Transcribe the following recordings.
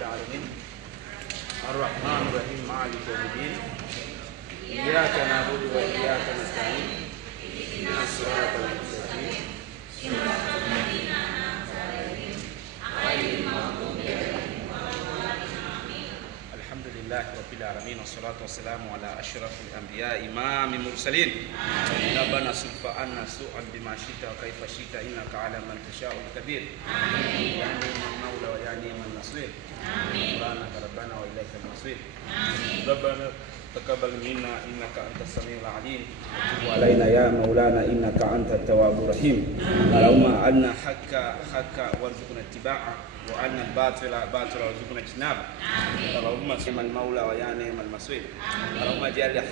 العالمين الرحمن الرحيم مالك يوم الدين إياك نعبد وإياك نستعين اهدنا الصراط المستقيم صراط الذين أنعمت عليهم غير المغضوب عليهم ولا الضالين. الحمد لله رب العالمين والصلاة والسلام على أشرف الأنبياء إمام المرسلين. ربنا اصرف عنا سوءا بما شئت وكيف شئت إنك على من تشاء القدير. يا نعم المولى ويا نعم النصير. سبحانك ربنا وإليك المصير. ربنا تقبل منا إنك أنت السميع العليم وتب علينا يا مولانا إنك أنت التواب الرحيم. اللهم أرنا حق وارزقنا اتباعه وأرنا الباطل وارزقنا اجتنابه. اللهم نعم المولى ويا نعم المصير. اللهم اجعل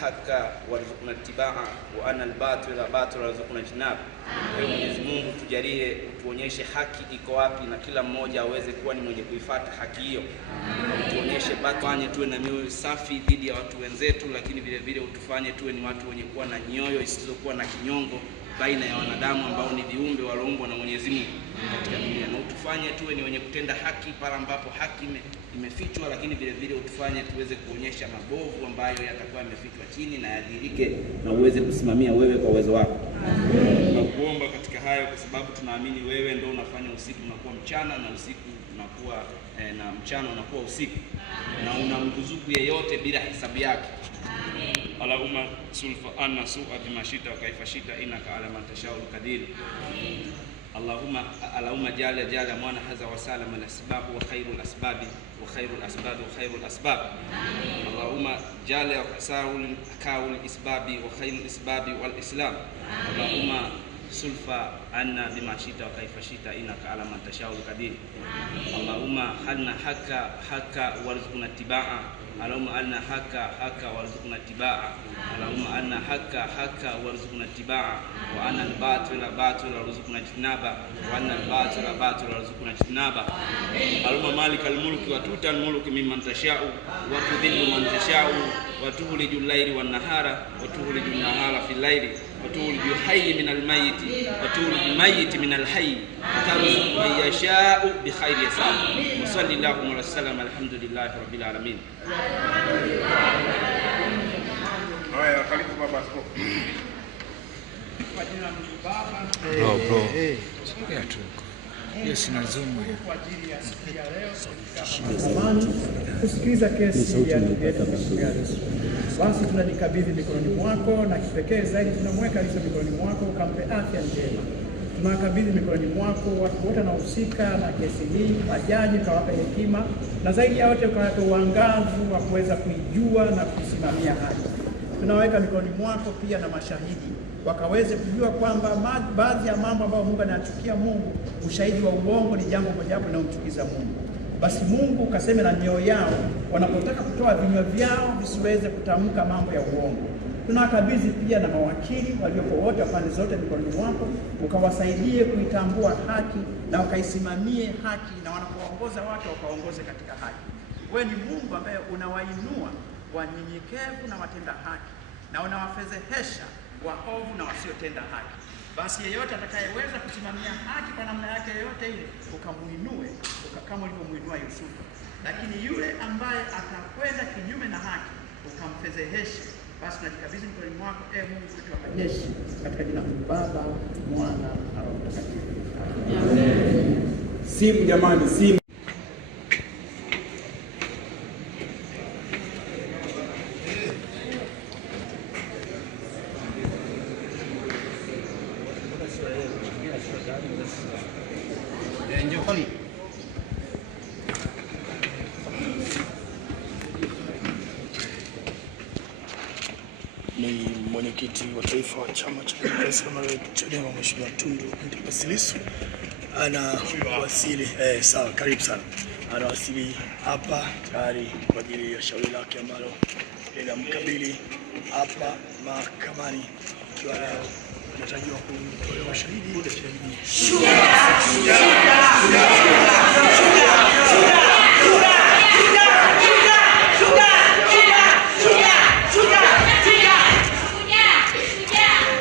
حق وارزقنا اتباعه وأرنا الباطل وارزقنا eجتنابه. Mwenyezi Mungu tujalie, tuonyeshe haki iko wapi na kila mmoja aweze kuwa ni mwenye kuifuata haki hiyo. Tuonyeshe batwanye tuwe na mioyo safi dhidi ya watu wenzetu, lakini vile vile utufanye tuwe ni watu wenye kuwa na nyoyo isizokuwa na kinyongo baina ya wanadamu ambao ni viumbe walioumbwa na Mwenyezi Mungu katika dunia, na utufanye tuwe ni wenye kutenda haki pale ambapo haki imefichwa, lakini vile vile utufanye tuweze kuonyesha mabovu ambayo yatakuwa yamefichwa chini na yadhirike, na uweze kusimamia wewe kwa uwezo wako. Tunakuomba katika hayo kwa sababu tunaamini wewe ndio unafanya usiku unakuwa mchana na usiku unakuwa na mchana unakuwa usiku, na unamruzuku yeyote bila hisabu yake. Allahumma sulfa anna su'a bima shita wa kaifa shita innaka ala man tasha'ul qadir. Allahumma jala mwana hadha wa salam al asbab wa khairul asbab wa khairul asbab wa khairul asbab. Allahumma jala sa'ul kaul isbabi wa khairul isbabi wal islam. Allahumma sulfa anna bima shita wa kaifa shita innaka ala man tasha'ul qadir. Allahumma halna haqqa warzuqna ittiba'a. Allahumma alna haqqa warzuqna ittiba'a. Allahumma alna haqqa warzuqna ittiba'a wa anna al-batila warzuqna ijtinaba wa anna al-batila warzuqna ijtinaba. Allahumma malikal mulki wa tutal mulki mimman tasha'u wa tudhillu man tasha'u wa tukhrijul layli wan nahara wa tukhrijun nahara fil layli wa tukhrijul hayya minal mayyiti wa tukhrijul mayyita minal hayyi wa tarzuqu man yasha'u bi khayri hisab. Wa sallallahu ala sallam alhamdulillahi rabbil alamin. Haya, karibu baba askofu. Kwa jina la Baba, bro. Sogea tu. Yes, na zoom hiyo. kwa ajili ya siku ya leo amani kusikiliza kesi ya ndugu yetu Yesu. Basi tunajikabidhi mikononi mwako, na kipekee zaidi tunamweka Yesu mikononi mwako, ukampe afya njema. Tunakabidhi mikononi mwako watu wote wanaohusika na kesi hii, majaji kawape hekima, na zaidi ya yote kawape uangavu wa kuweza kuijua na kusimamia haki. Tunaweka mikononi mwako pia na mashahidi wakaweze kujua kwamba baadhi ya mambo ambayo Mungu anachukia, ushahidi wa uongo ni jambo mojawapo linalomchukiza Mungu. Basi Mungu ukaseme na mioyo yao wanapotaka kutoa vinywa vyao visiweze kutamka mambo ya uongo. Tunakabidhi pia na mawakili waliopo wote wa pande zote mikononi mwako, ukawasaidie kuitambua haki na ukaisimamie haki, na wanapoongoza watu wakaongoze katika haki. Wewe ni Mungu ambaye unawainua wanyenyekevu na watenda haki, na unawafedhehesha waovu na wasiotenda haki. Basi yeyote atakayeweza kusimamia haki kwa namna yake yoyote ile, ukamuinue kama ulivyomuinua Yusufu. Lakini yule ambaye atakwenda kinyume na haki, ukamfedheheshe. Basi tunajikabidhi mikononi mwako, Mungu wetu wa majeshi, katika jina la Baba, Mwana na Roho Mtakatifu. Amen. Simu jamani, simu. Ni mwenyekiti wa taifa wa chama cha demokrasia na Chadema Mheshimiwa Tundu Antipas Lissu anawasili. Sawa, karibu sana. Anawasili hapa tayari kwa ajili ya shauri lake ambalo linamkabili hapa mahakamani, ikiwa leo anatarajiwa kutolewa shahidi.